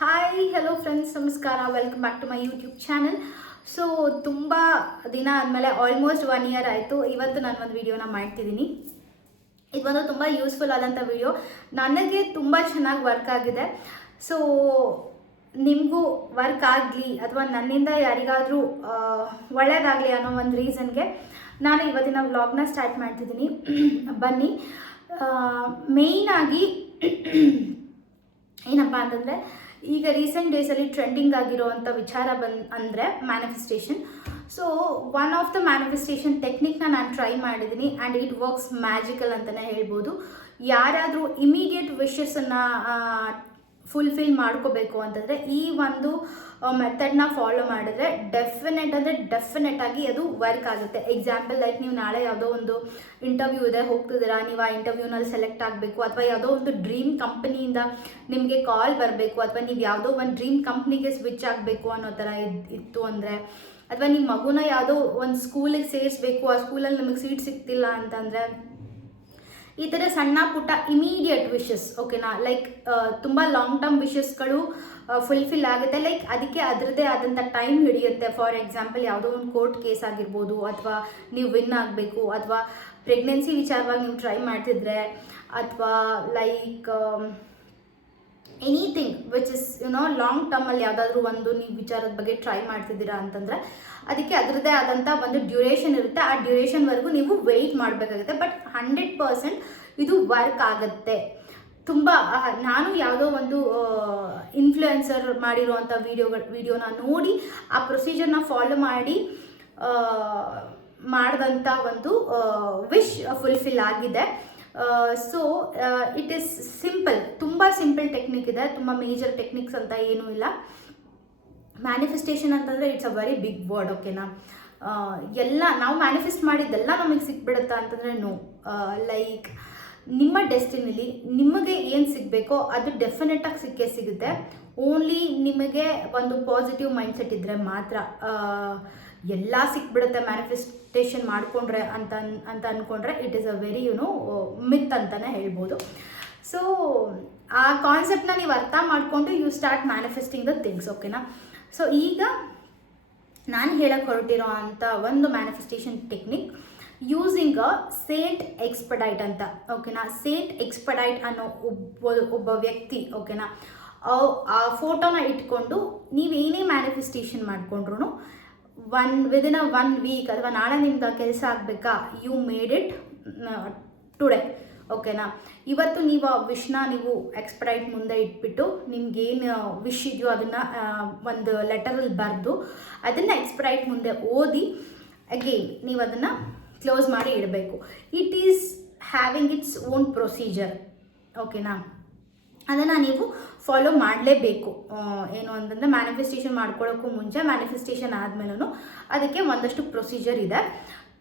Hi hello friends, ನಮಸ್ಕಾರ. Welcome back to my YouTube channel. So ತುಂಬ ದಿನ ಆದಮೇಲೆ ಆಲ್ಮೋಸ್ಟ್ 1 ಇಯರ್ ಆಯಿತು. ಇವತ್ತು ನಾನು ಒಂದು ವಿಡಿಯೋನ ಮಾಡ್ತಿದ್ದೀನಿ. ಇದೊಂದು ತುಂಬ ಯೂಸ್ಫುಲ್ ಆದಂಥ ವಿಡಿಯೋ. ನನಗೆ ತುಂಬ ಚೆನ್ನಾಗಿ ವರ್ಕ್ ಆಗಿದೆ. ಸೊ ನಿಮಗೂ ವರ್ಕ್ ಆಗಲಿ ಅಥವಾ ನನ್ನಿಂದ ಯಾರಿಗಾದರೂ ಒಳ್ಳೆಯದಾಗಲಿ ಅನ್ನೋ ಒಂದು ರೀಸನ್ಗೆ ನಾನು ಇವತ್ತಿನ ವ್ಲಾಗ್ನ ಸ್ಟಾರ್ಟ್ ಮಾಡ್ತಿದ್ದೀನಿ. ಬನ್ನಿ. ಮೇಯ್ನಾಗಿ ಏನಪ್ಪ ಅಂತಂದರೆ, ಈಗ ರೀಸೆಂಟ್ ಡೇಸಲ್ಲಿ ಟ್ರೆಂಡಿಂಗ್ ಆಗಿರೋವಂಥ ವಿಚಾರ ಅಂದರೆ manifestation. So one of the manifestation ಟೆಕ್ನಿಕ್ನ ನಾನು ಟ್ರೈ ಮಾಡಿದ್ದೀನಿ ಆ್ಯಂಡ್ ಇಟ್ ವರ್ಕ್ಸ್ ಮ್ಯಾಜಿಕಲ್ ಅಂತಲೇ ಹೇಳ್ಬೋದು. ಯಾರಾದರೂ ಇಮಿಡಿಯೇಟ್ ವಿಶಸ್ಸನ್ನು ಫುಲ್ಫಿಲ್ ಮಾಡ್ಕೋಬೇಕು ಅಂತಂದರೆ ಈ ಒಂದು ಮೆಥಡ್ನ ಫಾಲೋ ಮಾಡಿದ್ರೆ ಡೆಫಿನೆಟ್ ಆಗಿ ಅದು ವರ್ಕ್ ಆಗುತ್ತೆ. ಎಕ್ಸಾಂಪಲ್ ಲೈಕ್ ನೀವು ನಾಳೆ ಯಾವುದೋ ಒಂದು ಇಂಟರ್ವ್ಯೂ ಇದೆ, ಹೋಗ್ತಿದ್ದೀರಾ, ನೀವು ಆ ಇಂಟರ್ವ್ಯೂನಲ್ಲಿ ಸೆಲೆಕ್ಟ್ ಆಗಬೇಕು, ಅಥವಾ ಯಾವುದೋ ಒಂದು ಡ್ರೀಮ್ ಕಂಪನಿಯಿಂದ ನಿಮಗೆ ಕಾಲ್ ಬರಬೇಕು, ಅಥವಾ ನೀವು ಯಾವುದೋ ಒಂದು ಡ್ರೀಮ್ ಕಂಪ್ನಿಗೆ ಸ್ವಿಚ್ ಆಗಬೇಕು ಅನ್ನೋ ಥರ ಇತ್ತು ಅಂದರೆ, ಅಥವಾ ನಿಮ್ಮ ಮಗುನ ಯಾವುದೋ ಒಂದು ಸ್ಕೂಲಿಗೆ ಸೇರಿಸ್ಬೇಕು, ಆ ಸ್ಕೂಲಲ್ಲಿ ನಿಮಗೆ ಸೀಟ್ ಸಿಗ್ತಿಲ್ಲ ಅಂತಂದರೆ, ಈ ಥರ ಸಣ್ಣ ಪುಟ್ಟ ಇಮಿಡಿಯೇಟ್ ವಿಶಸ್, ಓಕೆನಾ, ಲೈಕ್ ತುಂಬ ಲಾಂಗ್ ಟರ್ಮ್ ವಿಶಸ್ಗಳು ಫುಲ್ಫಿಲ್ ಆಗುತ್ತೆ. ಲೈಕ್ ಅದಕ್ಕೆ ಅದರದ್ದೇ ಆದಂಥ ಟೈಮ್ ಹಿಡಿಯುತ್ತೆ. ಫಾರ್ ಎಕ್ಸಾಂಪಲ್ ಯಾವುದೋ ಒಂದು ಕೋರ್ಟ್ ಕೇಸ್ ಆಗಿರ್ಬೋದು, ಅಥವಾ ನೀವು ವಿನ್ ಆಗಬೇಕು, ಅಥವಾ ಪ್ರೆಗ್ನೆನ್ಸಿ ವಿಚಾರವಾಗಿ ನೀವು ಟ್ರೈ ಮಾಡ್ತಿದ್ರೆ, ಅಥವಾ like anything which is long ಟರ್ಮಲ್ಲಿ ಯಾವುದಾದ್ರೂ ಒಂದು ನೀವು ವಿಚಾರದ ಬಗ್ಗೆ ಟ್ರೈ ಮಾಡ್ತಿದ್ದೀರಾ ಅಂತಂದರೆ ಅದಕ್ಕೆ ಅದರದ್ದೇ ಆದಂಥ ಒಂದು ಡ್ಯೂರೇಷನ್ ಇರುತ್ತೆ. ಆ ಡ್ಯೂರೇಷನ್ವರೆಗೂ ನೀವು ವೆಯ್ಟ್ ಮಾಡಬೇಕಾಗುತ್ತೆ. ಬಟ್ 100% ಇದು ವರ್ಕ್ ಆಗುತ್ತೆ. ತುಂಬ ನಾನು ಯಾವುದೋ ಒಂದು ಇನ್ಫ್ಲುಯೆನ್ಸರ್ ಮಾಡಿರುವಂಥ ವಿಡಿಯೋನ ನೋಡಿ ಆ ಪ್ರೊಸೀಜರ್ನ ಫಾಲೋ ಮಾಡಿ ಮಾಡಿದಂಥ ಒಂದು ವಿಶ್ ಫುಲ್ಫಿಲ್ ಆಗಿದೆ. ಸೊ ಇಟ್ ಈಸ್ ಸಿಂಪಲ್, ತುಂಬ ಸಿಂಪಲ್ ಟೆಕ್ನಿಕ್ ಇದೆ. ತುಂಬ ಮೇಜರ್ ಟೆಕ್ನಿಕ್ಸ್ ಅಂತ ಏನೂ ಇಲ್ಲ. ಮ್ಯಾನಿಫೆಸ್ಟೇಷನ್ ಅಂತಂದರೆ it's a very big word, ಓಕೆನಾ. ಎಲ್ಲ ನಾವು ಮ್ಯಾನಿಫೆಸ್ಟ್ ಮಾಡಿದ್ದೆಲ್ಲ ನಮಗೆ ಸಿಕ್ಬಿಡುತ್ತಾ ಅಂತಂದರೆ ನೋ. ಲೈಕ್ ನಿಮ್ಮ ಡೆಸ್ಟಿನಿಲಿ ನಿಮಗೆ ಏನು ಸಿಗಬೇಕೋ ಅದು ಡೆಫಿನೆಟಾಗಿ ಸಿಗುತ್ತೆ. ಓನ್ಲಿ ನಿಮಗೆ ಒಂದು ಪಾಸಿಟಿವ್ ಮೈಂಡ್ಸೆಟ್ ಇದ್ದರೆ ಮಾತ್ರ ಎಲ್ಲ ಸಿಕ್ಬಿಡುತ್ತೆ ಮ್ಯಾನಿಫೆಸ್ಟೇಷನ್ ಮಾಡಿಕೊಂಡ್ರೆ ಅಂತ ಅಂದ್ಕೊಂಡ್ರೆ it is a very myth ಅಂತಲೇ ಹೇಳ್ಬೋದು. ಸೊ ಆ ಕಾನ್ಸೆಪ್ಟನ್ನ ನೀವು ಅರ್ಥ ಮಾಡಿಕೊಂಡು you start manifesting the things, ಓಕೆನಾ. ಸೊ ಈಗ ನಾನು ಹೇಳಕ್ಕೆ ಹೊರಟಿರೋ ಅಂಥ ಒಂದು manifestation technique using a Saint Expedite ಅಂತ, ಓಕೆನಾ. ಸೇಂಟ್ ಎಕ್ಸ್ಪಡೈಟ್ ಅನ್ನೋ ಒಬ್ಬ ವ್ಯಕ್ತಿ, ಓಕೆನಾ, ಆ ಫೋಟೋನ ಇಟ್ಕೊಂಡು ನೀವೇನೇ ಮ್ಯಾನಿಫೆಸ್ಟೇಷನ್ ಮಾಡಿಕೊಂಡ್ರು ವಿದಿನ್ ಅ 1 ವೀಕ್ ಅಥವಾ ನಾಳೆ ನಿಮ್ದು ಕೆಲಸ ಆಗಬೇಕಾ, ಯು ಮೇಡ್ ಇಟ್ ಟುಡೇ, ಓಕೆನಾ. ಇವತ್ತು ನೀವು ಆ ವಿಶ್ನ ನೀವು ಎಕ್ಸ್ಪಡೈಟ್ ಮುಂದೆ ಇಟ್ಬಿಟ್ಟು ನಿಮ್ಗೇನು ವಿಶ್ ಇದೆಯೋ ಅದನ್ನು ಒಂದು ಲೆಟರಲ್ಲಿ ಬರೆದು ಅದನ್ನು ಎಕ್ಸ್ಪಡೈಟ್ ಮುಂದೆ ಓದಿ ಅಗೇನ್ ನೀವು ಅದನ್ನು ಕ್ಲೋಸ್ ಮಾಡಿ ಇಡಬೇಕು. It is having its own procedure, ಓಕೆನಾ. ಅದನ್ನು ನೀವು ಫಾಲೋ ಮಾಡಲೇಬೇಕು. ಏನು ಅಂತಂದರೆ ಮ್ಯಾನಿಫೆಸ್ಟೇಷನ್ ಮಾಡ್ಕೊಳ್ಳೋಕ್ಕೂ ಮುಂಚೆ, ಮ್ಯಾನಿಫೆಸ್ಟೇಷನ್ ಆದಮೇಲೂ ಅದಕ್ಕೆ ಒಂದಷ್ಟು ಪ್ರೊಸೀಜರ್ ಇದೆ.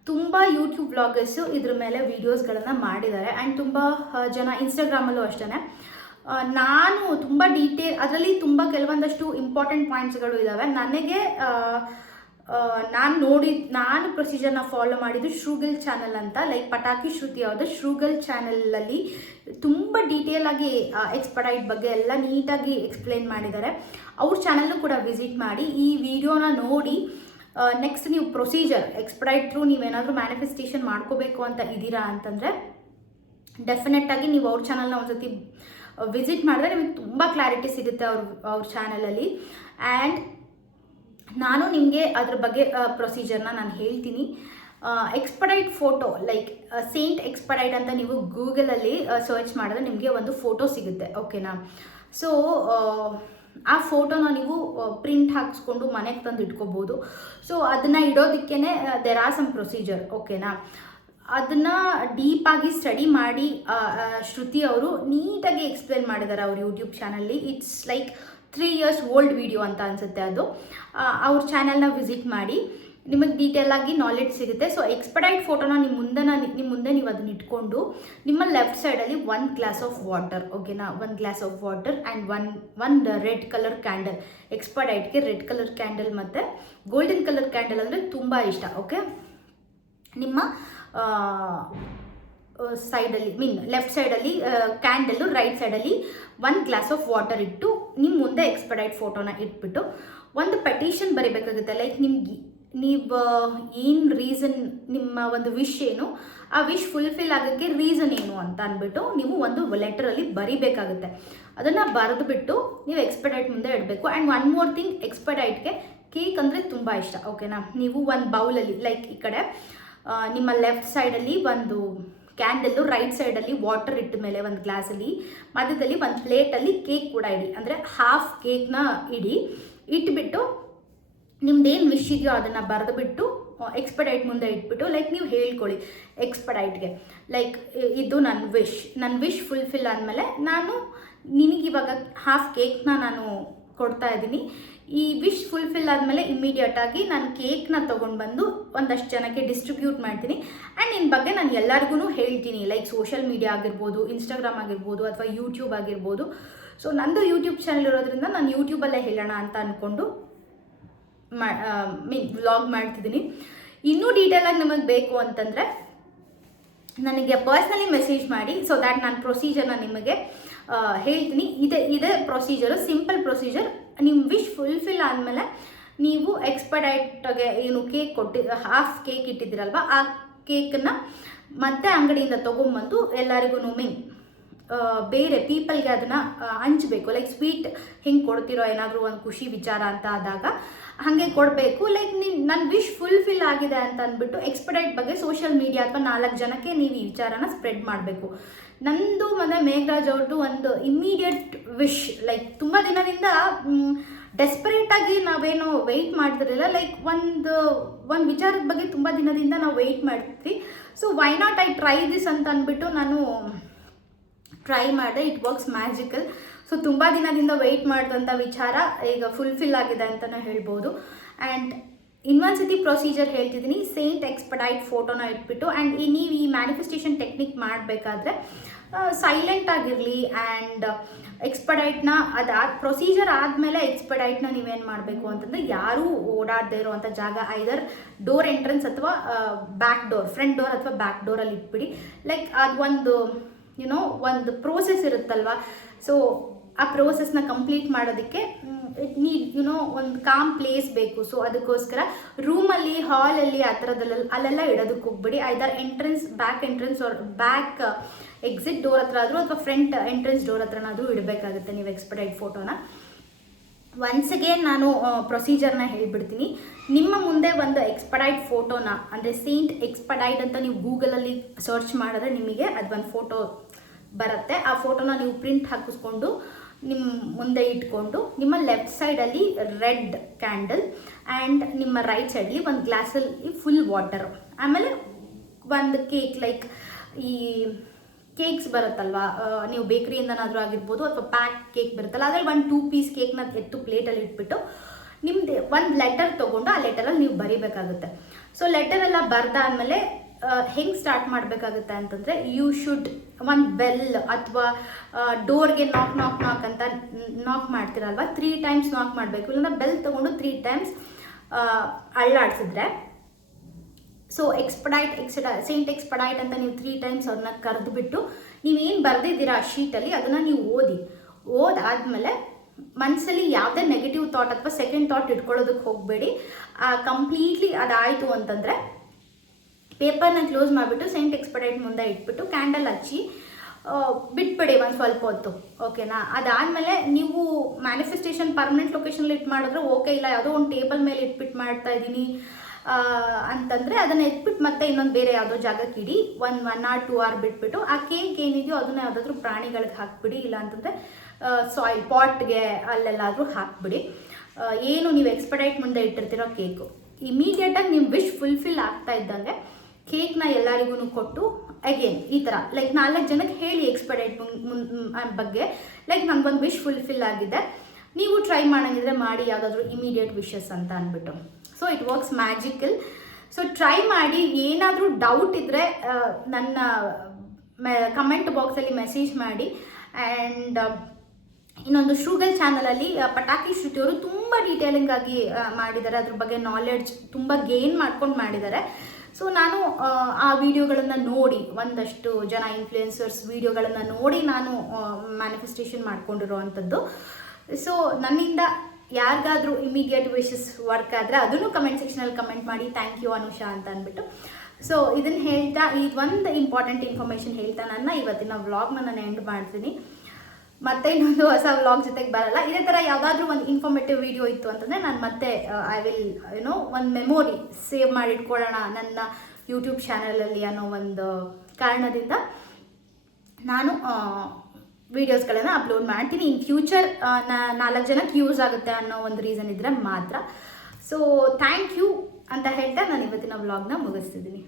ತುಂಬ ಯೂಟ್ಯೂಬ್ ವ್ಲಾಗರ್ಸು ಇದ್ರ ಮೇಲೆ ವೀಡಿಯೋಸ್ಗಳನ್ನು ಮಾಡಿದ್ದಾರೆ ಆ್ಯಂಡ್ ತುಂಬ ಜನ ಇನ್ಸ್ಟಾಗ್ರಾಮಲ್ಲೂ ಅಷ್ಟೇ. ನಾನು ತುಂಬ ಅದರಲ್ಲಿ ತುಂಬ ಕೆಲವೊಂದಷ್ಟು ಇಂಪಾರ್ಟೆಂಟ್ ಪಾಯಿಂಟ್ಸ್ಗಳು ಇದ್ದಾವೆ. ನನಗೆ ನಾನು ಪ್ರೊಸೀಜರ್ನ ಫಾಲೋ ಮಾಡಿದ್ದು ಶ್ರೂಗಲ್ ಚಾನಲ್ ಅಂತ, ಲೈಕ್ ಪಟಾಕಿ ಶ್ರುತಿ ಅವ್ರದ್ದು ಶ್ರೂಗಲ್ ಚಾನಲಲ್ಲಿ ತುಂಬ ಡೀಟೇಲಾಗಿ ಎಕ್ಸ್ಪಡೈಟ್ ಬಗ್ಗೆ ಎಲ್ಲ ನೀಟಾಗಿ ಎಕ್ಸ್ಪ್ಲೇನ್ ಮಾಡಿದ್ದಾರೆ. ಅವ್ರ ಚಾನಲ್ನು ಕೂಡ ವಿಸಿಟ್ ಮಾಡಿ ಈ ವಿಡಿಯೋನ ನೋಡಿ ನೆಕ್ಸ್ಟ್ ನೀವು ಪ್ರೊಸೀಜರ್ ಎಕ್ಸ್ಪಡೈಟ್ ಥ್ರೂ ನೀವೇನಾದರೂ ಮ್ಯಾನಿಫೆಸ್ಟೇಷನ್ ಮಾಡ್ಕೋಬೇಕು ಅಂತ ಇದ್ದೀರಾ ಅಂತಂದರೆ ಡೆಫಿನೆಟ್ಟಾಗಿ ನೀವು ಅವ್ರ ಚಾನಲ್ನ ಒಂದ್ಸತಿ ವಿಸಿಟ್ ಮಾಡಿದ್ರೆ ನಿಮಗೆ ತುಂಬ ಕ್ಲಾರಿಟಿ ಸಿಗುತ್ತೆ ಅವ್ರ ಚಾನಲಲ್ಲಿ. ಆ್ಯಂಡ್ ನಾನು ನಿಮಗೆ ಅದ್ರ ಬಗ್ಗೆ ಪ್ರೊಸೀಜರ್ನ ನಾನು ಹೇಳ್ತೀನಿ. ಎಕ್ಸ್ಪಡೈಟ್ ಫೋಟೋ, ಲೈಕ್ ಸೇಂಟ್ ಎಕ್ಸ್ಪಡೈಟ್ ಅಂತ ನೀವು ಗೂಗಲಲ್ಲಿ ಸರ್ಚ್ ಮಾಡಿದ್ರೆ ನಿಮಗೆ ಒಂದು ಫೋಟೋ ಸಿಗುತ್ತೆ, ಓಕೆನಾ. ಸೊ ಆ ಫೋಟೋನ ನೀವು ಪ್ರಿಂಟ್ ಹಾಕಿಸ್ಕೊಂಡು ಮನೆಗೆ ತಂದು ಇಟ್ಕೋಬೋದು. ಸೊ ಅದನ್ನು ಇಡೋದಕ್ಕೇ ದೇರ್ ಆರ್ ಸಮ್ ಪ್ರೊಸೀಜರ್, ಓಕೆನಾ. ಅದನ್ನು ಡೀಪಾಗಿ ಸ್ಟಡಿ ಮಾಡಿ ಶ್ರುತಿ ಅವರು ನೀಟಾಗಿ ಎಕ್ಸ್ಪ್ಲೇನ್ ಮಾಡಿದ್ದಾರೆ ಅವ್ರ ಯೂಟ್ಯೂಬ್ ಚಾನಲ್ಲಿ. It's like 3 years old video ಅಂತ ಅನಿಸುತ್ತೆ ಅದು. ಅವ್ರ ಚಾನಲ್ನ ವಿಸಿಟ್ ಮಾಡಿ, ನಿಮಗೆ ಡೀಟೇಲಾಗಿ ನಾಲೆಡ್ಜ್ ಸಿಗುತ್ತೆ. ಸೊ ಎಕ್ಸ್ಪಡೈಟ್ ಫೋಟೋನ ನಿಮ್ಮ ಮುಂದೆ ನೀವು ಅದನ್ನ ಇಟ್ಕೊಂಡು ನಿಮ್ಮ ಲೆಫ್ಟ್ ಸೈಡಲ್ಲಿ 1 glass ಆಫ್ ವಾಟರ್, ಓಕೆನಾ, 1 glass ಆಫ್ ವಾಟರ್ ಆ್ಯಂಡ್ ಒಂದು ರೆಡ್ ಕಲರ್ ಕ್ಯಾಂಡಲ್. ಎಕ್ಸ್ಪಡೈಟ್ಗೆ ರೆಡ್ ಕಲರ್ ಕ್ಯಾಂಡಲ್ ಮತ್ತು ಗೋಲ್ಡನ್ ಕಲರ್ ಕ್ಯಾಂಡಲ್ ಅಂದರೆ ತುಂಬ ಇಷ್ಟ, ಓಕೆ. ನಿಮ್ಮ ಸೈಡಲ್ಲಿ ಲೆಫ್ಟ್ ಸೈಡಲ್ಲಿ ಕ್ಯಾಂಡಲ್ಲು, ರೈಟ್ ಸೈಡಲ್ಲಿ 1 glass ಆಫ್ ವಾಟರ್ ಇಟ್ಟು ನಿಮ್ಮ ಮುಂದೆ ಎಕ್ಸ್ಪೆಡೈಟ್ ಫೋಟೋನ ಇಟ್ಬಿಟ್ಟು ಒಂದು ಪೆಟಿಷನ್ ಬರೀಬೇಕಾಗುತ್ತೆ. ಲೈಕ್ ನಿಮ್ಗೆ ನೀವು ಏನು ರೀಸನ್, ನಿಮ್ಮ ಒಂದು ವಿಶ್ ಏನು, ಆ ವಿಶ್ ಫುಲ್ಫಿಲ್ ಆಗೋಕ್ಕೆ ರೀಸನ್ ಏನು ಅಂತ ಅಂದ್ಬಿಟ್ಟು ನೀವು ಒಂದು ಲೆಟರಲ್ಲಿ ಬರೀಬೇಕಾಗುತ್ತೆ. ಅದನ್ನು ಬರೆದುಬಿಟ್ಟು ನೀವು ಎಕ್ಸ್ಪೆಡೈಟ್ ಮುಂದೆ ಇಡಬೇಕು. ಆ್ಯಂಡ್ ಒನ್ ಮೋರ್ ಥಿಂಗ್, ಎಕ್ಸ್ಪೆಡೈಟ್ಗೆ ಕೇಕ್ ಅಂದರೆ ತುಂಬ ಇಷ್ಟ, ಓಕೆನಾ. ನೀವು ಒಂದು ಬೌಲಲ್ಲಿ, ಲೈಕ್ ಈ ಕಡೆ ನಿಮ್ಮ ಲೆಫ್ಟ್ ಸೈಡಲ್ಲಿ ಒಂದು ಕ್ಯಾಂಡಲ್ಲು, ರೈಟ್ ಸೈಡಲ್ಲಿ ವಾಟರ್ ಇಟ್ಟ ಮೇಲೆ ಒಂದು ಗ್ಲಾಸಲ್ಲಿ, ಮಧ್ಯದಲ್ಲಿ ಒಂದು ಪ್ಲೇಟಲ್ಲಿ ಕೇಕ್ ಕೂಡ ಇಡಿ. ಅಂದರೆ ಹಾಫ್ ಕೇಕ್ನ ಇಟ್ಬಿಟ್ಟು ನಿಮ್ದೇನು ವಿಶ್ ಇದೆಯೋ ಅದನ್ನು ಬರೆದುಬಿಟ್ಟು ಎಕ್ಸ್ಪೆಡೈಟ್ ಮುಂದೆ ಇಟ್ಬಿಟ್ಟು, ಲೈಕ್ ನೀವು ಹೇಳ್ಕೊಳ್ಳಿ ಎಕ್ಸ್ಪೆಡೈಟ್ಗೆ, ಲೈಕ್ ಇದು ನನ್ನ ವಿಶ್ ಫುಲ್ಫಿಲ್ ಆದಮೇಲೆ ನಾನು ನಿನಗಿವಾಗ ಹಾಫ್ ಕೇಕ್ನ ನಾನು ಕೊಡ್ತಾ ಇದ್ದೀನಿ. ಈ ವಿಶ್ ಫುಲ್ಫಿಲ್ ಆದಮೇಲೆ ಇಮ್ಮಿಡಿಯೇಟಾಗಿ ನಾನು ಕೇಕ್ನ ತೊಗೊಂಡು ಬಂದು ಒಂದಷ್ಟು ಜನಕ್ಕೆ ಡಿಸ್ಟ್ರಿಬ್ಯೂಟ್ ಮಾಡ್ತೀನಿ. ಆ್ಯಂಡ್ ನಿನ್ನ ಬಗ್ಗೆ ನಾನು ಎಲ್ಲರಿಗೂ ಹೇಳ್ತೀನಿ, ಲೈಕ್ ಸೋಷಿಯಲ್ ಮೀಡಿಯಾ ಆಗಿರ್ಬೋದು, ಇನ್ಸ್ಟಾಗ್ರಾಮ್ ಆಗಿರ್ಬೋದು, ಅಥವಾ ಯೂಟ್ಯೂಬ್ ಆಗಿರ್ಬೋದು. ಸೊ ನಂದು ಯೂಟ್ಯೂಬ್ ಚಾನಲ್ ಇರೋದ್ರಿಂದ ನಾನು ಯೂಟ್ಯೂಬಲ್ಲೇ ಹೇಳೋಣ ಅಂತ ಅಂದ್ಕೊಂಡು ವ್ಲಾಗ್ ಮಾಡ್ತಿದ್ದೀನಿ. ಇನ್ನೂ ಡೀಟೇಲಾಗಿ ನಿಮಗೆ ಬೇಕು ಅಂತಂದರೆ ನನಗೆ ಪರ್ಸ್ನಲಿ ಮೆಸೇಜ್ ಮಾಡಿ, ಸೊ ದ್ಯಾಟ್ ನಾನು ಪ್ರೊಸೀಜರ್ನ ನಿಮಗೆ ಹೇಳ್ತೀನಿ. ಇದೇ ಪ್ರೊಸೀಜರು, ಸಿಂಪಲ್ ಪ್ರೊಸೀಜರ್. ನಿಮ್ಮ ವಿಶ್ ಫುಲ್ಫಿಲ್ ಆದಮೇಲೆ ನೀವು ಎಕ್ಸ್ಪೆಡೈಟ್ಗೆ ಏನು ಕೇಕ್ ಹಾಫ್ ಕೇಕ್ ಇಟ್ಟಿದ್ದೀರಲ್ವ, ಆ ಕೇಕನ್ನು ಮತ್ತೆ ಅಂಗಡಿಯಿಂದ ತೊಗೊಂಬಂದು ಎಲ್ಲರಿಗೂ ಬೇರೆ ಪೀಪಲ್ಗೆ ಅದನ್ನು ಹಂಚಬೇಕು. ಲೈಕ್ ಸ್ವೀಟ್ ಹಿಂಗೆ ಕೊಡ್ತಿರೋ ಏನಾದರೂ ಒಂದು ಖುಷಿ ವಿಚಾರ ಅಂತ ಆದಾಗ ಹಾಗೆ ಕೊಡಬೇಕು. ಲೈಕ್ ನನ್ನ ವಿಶ್ ಫುಲ್ಫಿಲ್ ಆಗಿದೆ ಅಂತ ಅಂದ್ಬಿಟ್ಟು ಎಕ್ಸ್ಪೆಡೈಟ್ ಬಗ್ಗೆ ಸೋಷಿಯಲ್ ಮೀಡಿಯಾ ಅಥವಾ 4 ಜನಕ್ಕೆ ನೀವು ಈ ವಿಚಾರನ ಸ್ಪ್ರೆಡ್ ಮಾಡಬೇಕು. ನಂದು ಮತ್ತು ಮೇಘರಾಜ್ ಅವ್ರದ್ದು ಒಂದು ಇಮ್ಮಿಡಿಯೇಟ್ ವಿಶ್, ಲೈಕ್ ತುಂಬ ದಿನದಿಂದ ಡೆಸ್ಪರೇಟಾಗಿ ನಾವೇನೋ ವೆಯ್ಟ್ ಮಾಡ್ತಿರಲಿಲ್ಲ. ಲೈಕ್ ಒಂದು ವಿಚಾರದ ಬಗ್ಗೆ ತುಂಬ ದಿನದಿಂದ ನಾವು ವೆಯ್ಟ್ ಮಾಡ್ತೀವಿ. So why not I try this ಅಂತ ಅಂದ್ಬಿಟ್ಟು ನಾನು ಟ್ರೈ ಮಾಡಿದೆ. It works magical. ಸೊ ತುಂಬ ದಿನದಿಂದ ವೆಯ್ಟ್ ಮಾಡಿದಂಥ ವಿಚಾರ ಈಗ ಫುಲ್ಫಿಲ್ ಆಗಿದೆ ಅಂತಲೇ ಹೇಳ್ಬೋದು. ಆ್ಯಂಡ್ ಇನ್ನೊಂದ್ಸತಿ ಪ್ರೊಸೀಜರ್ ಹೇಳ್ತಿದ್ದೀನಿ. ಸೇಂಟ್ ಎಕ್ಸ್ಪೆಡೈಟ್ ಫೋಟೋನ ಇಟ್ಬಿಟ್ಟು, ಆ್ಯಂಡ್ ನೀವು ಈ ಮ್ಯಾನಿಫೆಸ್ಟೇಷನ್ ಟೆಕ್ನಿಕ್ ಮಾಡಬೇಕಾದ್ರೆ ಸೈಲೆಂಟ್ ಆಗಿರಲಿ. ಆ್ಯಂಡ್ ಎಕ್ಸ್ಪೆಡೈಟ್ನ ಪ್ರೊಸೀಜರ್ ಆದಮೇಲೆ ಎಕ್ಸ್ಪೆಡೈಟ್ನ ನೀವೇನು ಮಾಡಬೇಕು ಅಂತಂದರೆ, ಯಾರೂ ಓಡಾಡದೇ ಇರೋವಂಥ ಜಾಗ, ಐದರ್ ಡೋರ್ ಎಂಟ್ರೆನ್ಸ್ ಅಥವಾ ಬ್ಯಾಕ್ ಡೋರ್, ಫ್ರಂಟ್ ಡೋರ್ ಅಥವಾ ಬ್ಯಾಕ್ ಡೋರಲ್ಲಿ ಇಟ್ಬಿಡಿ. ಲೈಕ್ ಅದು ಒಂದು ಪ್ರೋಸೆಸ್ ಇರುತ್ತಲ್ವ. ಸೊ ಆ ಪ್ರೋಸೆಸ್ನ ಕಂಪ್ಲೀಟ್ ಮಾಡೋದಕ್ಕೆ ಒಂದು ಕಾಮ್ ಪ್ಲೇಸ್ ಬೇಕು. ಸೊ ಅದಕ್ಕೋಸ್ಕರ ರೂಮಲ್ಲಿ, ಹಾಲಲ್ಲಿ, ಆ ಅಲ್ಲೆಲ್ಲ ಇಡೋದಕ್ಕೆ ಹೋಗ್ಬಿಡಿ. Either back entrance back exit door ಹತ್ರ ಆದರೂ ಅಥವಾ ಫ್ರಂಟ್ ಎಂಟ್ರೆನ್ಸ್ ಡೋರ್ ಹತ್ರನಾದರೂ ಇಡಬೇಕಾಗುತ್ತೆ ನೀವು ಎಕ್ಸ್ಪೆಡೈಟ್ ಫೋಟೋನ. ಒನ್ಸ್ ಅಗೇನ್ ನಾನು ಪ್ರೊಸೀಜರ್ನ ಹೇಳ್ಬಿಡ್ತೀನಿ. ನಿಮ್ಮ ಮುಂದೆ ಒಂದು ಎಕ್ಸ್ಪೆಡೈಟ್ ಫೋಟೋನ, ಅಂದರೆ ಸೇಂಟ್ ಎಕ್ಸ್ಪೆಡೈಟ್ ಅಂತ ನೀವು ಗೂಗಲಲ್ಲಿ ಸರ್ಚ್ ಮಾಡಿದ್ರೆ ನಿಮಗೆ ಅದೊಂದು ಫೋಟೋ ಬರುತ್ತೆ. ಆ ಫೋಟೋನ ನೀವು ಪ್ರಿಂಟ್ ಹಾಕಿಸ್ಕೊಂಡು ನಿಮ್ಮ ಮುಂದೆ ಇಟ್ಕೊಂಡು, ನಿಮ್ಮ ಲೆಫ್ಟ್ ಸೈಡಲ್ಲಿ ರೆಡ್ ಕ್ಯಾಂಡಲ್ ಆ್ಯಂಡ್ ನಿಮ್ಮ ರೈಟ್ ಸೈಡಲ್ಲಿ ಒಂದು ಗ್ಲಾಸಲ್ಲಿ ಫುಲ್ ವಾಟರ್, ಆಮೇಲೆ ಒಂದು ಕೇಕ್, ಲೈಕ್ ಈ ಕೇಕ್ಸ್ ಬರುತ್ತಲ್ವ, ನೀವು ಬೇಕ್ರಿಯಿಂದನಾದರೂ ಆಗಿರ್ಬೋದು ಅಥವಾ ಪ್ಯಾಕ್ ಕೇಕ್ ಬರುತ್ತಲ್ಲ, ಅದರಲ್ಲಿ 1-2 ಪೀಸ್ ಕೇಕ್ನ ಎತ್ತು ಪ್ಲೇಟಲ್ಲಿ ಇಟ್ಬಿಟ್ಟು ನಿಮ್ಮದು ಒಂದು ಲೆಟರ್ ತೊಗೊಂಡು ಆ ಲೆಟರಲ್ಲಿ ನೀವು ಬರೀಬೇಕಾಗುತ್ತೆ. ಸೊ ಲೆಟರೆಲ್ಲ ಬರೆದಾದ್ಮೇಲೆ ಹೆಂಗೆ ಸ್ಟಾರ್ಟ್ ಮಾಡಬೇಕಾಗುತ್ತೆ ಅಂತಂದರೆ, ಯು ಶುಡ್ ಒಂದು ಬೆಲ್ ಅಥವಾ ಡೋರ್ಗೆ ನಾಕ್ ಅಂತ ನಾಕ್ ಮಾಡ್ತೀರಲ್ವ, 3 ಟೈಮ್ಸ್ ನಾಕ್ ಮಾಡಬೇಕು. ಇಲ್ಲ ಬೆಲ್ ತೊಗೊಂಡು 3 ಟೈಮ್ಸ್ ಅಳ್ಳಾಡಿಸಿದ್ರೆ, ಸೊ ಸೇಂಟ್ ಎಕ್ಸ್ಪೆಡೈಟ್ ಅಂತ ನೀವು 3 ಟೈಮ್ಸ್ ಅವ್ರನ್ನ ಕರೆದುಬಿಟ್ಟು ನೀವೇನು ಬರೆದಿದ್ದೀರಾ ಆ ಶೀಟಲ್ಲಿ ಅದನ್ನು ನೀವು ಓದಾದ್ಮೇಲೆ ಮನಸ್ಸಲ್ಲಿ ಯಾವುದೇ ನೆಗೆಟಿವ್ ಥಾಟ್ ಅಥವಾ ಸೆಕೆಂಡ್ ಥಾಟ್ ಇಟ್ಕೊಳ್ಳೋದಕ್ಕೆ ಹೋಗಬೇಡಿ. ಕಂಪ್ಲೀಟ್ಲಿ ಅದಾಯಿತು ಅಂತಂದರೆ ಪೇಪರ್ನ ಕ್ಲೋಸ್ ಮಾಡಿಬಿಟ್ಟು ಸೇಂಟ್ ಎಕ್ಸ್ಪೆಡೈಟ್ ಮುಂದೆ ಇಟ್ಬಿಟ್ಟು ಕ್ಯಾಂಡಲ್ ಹಚ್ಚಿ ಬಿಟ್ಬಿಡಿ ಒಂದು ಸ್ವಲ್ಪ ಹೊತ್ತು, ಓಕೆನಾ. ಅದಾದಮೇಲೆ ನೀವು ಮ್ಯಾನಿಫೆಸ್ಟೇಷನ್ ಪರ್ಮನೆಂಟ್ ಲೊಕೇಶನಲ್ಲಿ ಇಟ್ಟು ಮಾಡಿದ್ರೆ ಓಕೆ, ಇಲ್ಲ ಯಾವುದೋ ಒಂದು ಟೇಬಲ್ ಮೇಲೆ ಇಟ್ಬಿಟ್ಟು ಮಾಡ್ತಾ ಇದ್ದೀನಿ ಅಂತಂದರೆ ಅದನ್ನು ಎತ್ಬಿಟ್ಟು ಮತ್ತೆ ಇನ್ನೊಂದು ಬೇರೆ ಯಾವುದೋ ಜಾಗಕ್ಕೆ ಇಡಿ. 1 or 2 hour ಬಿಟ್ಬಿಟ್ಟು ಆ ಕೇಕ್ ಏನಿದೆಯೋ ಅದನ್ನು ಯಾವುದಾದ್ರೂ ಪ್ರಾಣಿಗಳಿಗೆ ಹಾಕ್ಬಿಡಿ, ಇಲ್ಲ ಅಂತಂದರೆ ಸಾಯಿಲ್ ಪಾಟ್ಗೆ ಅಲ್ಲೆಲ್ಲಾದರೂ ಹಾಕ್ಬಿಡಿ. ಏನು ನೀವು ಎಕ್ಸ್ಪೆಡೈಟ್ ಮುಂದೆ ಇಟ್ಟಿರ್ತೀರೋ ಕೇಕು ಇಮಿಡಿಯೇಟಾಗಿ ನಿಮ್ಮ ವಿಶ್ ಫುಲ್ಫಿಲ್ ಆಗ್ತಾ ಇದ್ದಂಗೆ ಕೇಕ್ನ ಎಲ್ಲರಿಗೂ ಕೊಟ್ಟು ಅಗೇನ್ ಈ ಥರ ಲೈಕ್ 4 ಜನಕ್ಕೆ ಹೇಳಿ ಎಕ್ಸ್ಪೆಡೈಟ್ ಬಗ್ಗೆ, ಲೈಕ್ ನನಗೊಂದು ವಿಶ್ ಫುಲ್ಫಿಲ್ ಆಗಿದೆ, ನೀವು ಟ್ರೈ ಮಾಡೋಂಗಿದ್ರೆ ಮಾಡಿ ಯಾವುದಾದ್ರೂ ಇಮಿಡಿಯೇಟ್ ವಿಶಸ್ ಅಂತ ಅಂದ್ಬಿಟ್ಟು. So it works magical. So try ಮಾಡಿ. ಏನಾದರೂ ಡೌಟ್ ಇದ್ದರೆ ನನ್ನ ಕಮೆಂಟ್ ಬಾಕ್ಸಲ್ಲಿ ಮೆಸೇಜ್ ಮಾಡಿ. ಆ್ಯಂಡ್ ಇನ್ನೊಂದು ಶ್ರೂಗಲ್ ಚಾನಲಲ್ಲಿ ಪಟಾಕಿ ಶ್ರುತಿ ಅವರು ತುಂಬ ಡೀಟೇಲಿಂಗ್ ಆಗಿ ಮಾಡಿದ್ದಾರೆ, ಅದ್ರ ಬಗ್ಗೆ ನಾಲೆಡ್ಜ್ ತುಂಬ ಗೇನ್ ಮಾಡ್ಕೊಂಡು ಮಾಡಿದ್ದಾರೆ. ಸೊ ನಾನು ಆ ವಿಡಿಯೋಗಳನ್ನು ನೋಡಿ, ಒಂದಷ್ಟು ಜನ ಇನ್ಫ್ಲುಯೆನ್ಸರ್ಸ್ ವಿಡಿಯೋಗಳನ್ನು ನೋಡಿ ನಾನು ಮ್ಯಾನಿಫೆಸ್ಟೇಷನ್ ಮಾಡ್ಕೊಂಡಿರೋ ಅಂಥದ್ದು. ಸೊ ನನ್ನಿಂದ ಯಾರಿಗಾದರೂ ಇಮಿಡಿಯೇಟ್ ವಿಶಸ್ ವರ್ಕ್ ಆದರೆ ಅದನ್ನು ಕಮೆಂಟ್ ಸೆಕ್ಷನಲ್ಲಿ ಕಮೆಂಟ್ ಮಾಡಿ ಥ್ಯಾಂಕ್ ಯು ಅನುಷಾ ಅಂತ ಅಂದ್ಬಿಟ್ಟು. ಸೊ ಇದನ್ನು ಹೇಳ್ತಾ ಇದೊಂದು ಇಂಪಾರ್ಟೆಂಟ್ ಇನ್ಫಾರ್ಮೇಷನ್ ಹೇಳ್ತಾ ನನ್ನ ಇವತ್ತಿನ ವ್ಲಾಗ್ನ ನಾನು ಎಂಡ್ ಮಾಡ್ತೀನಿ. ಮತ್ತೆ ಇನ್ನೊಂದು ಹೊಸ ವ್ಲಾಗ್ ಜೊತೆಗೆ ಬರಲ್ಲ. ಇದೇ ಥರ ಯಾವುದಾದ್ರೂ ಒಂದು ಇನ್ಫಾರ್ಮೇಟಿವ್ ವಿಡಿಯೋ ಇತ್ತು ಅಂತಂದರೆ ನಾನು ಮತ್ತೆ ಐ ವಿಲ್ ಒಂದು ಮೆಮೊರಿ ಸೇವ್ ಮಾಡಿಟ್ಕೊಳ್ಳೋಣ ನನ್ನ ಯೂಟ್ಯೂಬ್ ಚಾನಲಲ್ಲಿ ಅನ್ನೋ ಒಂದು ಕಾರಣದಿಂದ ನಾನು ವೀಡಿಯೋಸ್ಗಳನ್ನು ಅಪ್ಲೋಡ್ ಮಾಡ್ತೀನಿ. ಇನ್ ಫ್ಯೂಚರ್ 4 ಜನಕ್ಕೆ ಯೂಸ್ ಆಗುತ್ತೆ ಅನ್ನೋ ಒಂದು ರೀಸನ್ ಇದ್ದರೆ ಮಾತ್ರ. ಸೊ ಥ್ಯಾಂಕ್ ಯು ಅಂತ ಹೇಳ್ತಾ ನಾನು ಇವತ್ತಿನ ವ್ಲಾಗ್ನ ಮುಗಿಸ್ತಿದ್ದೀನಿ.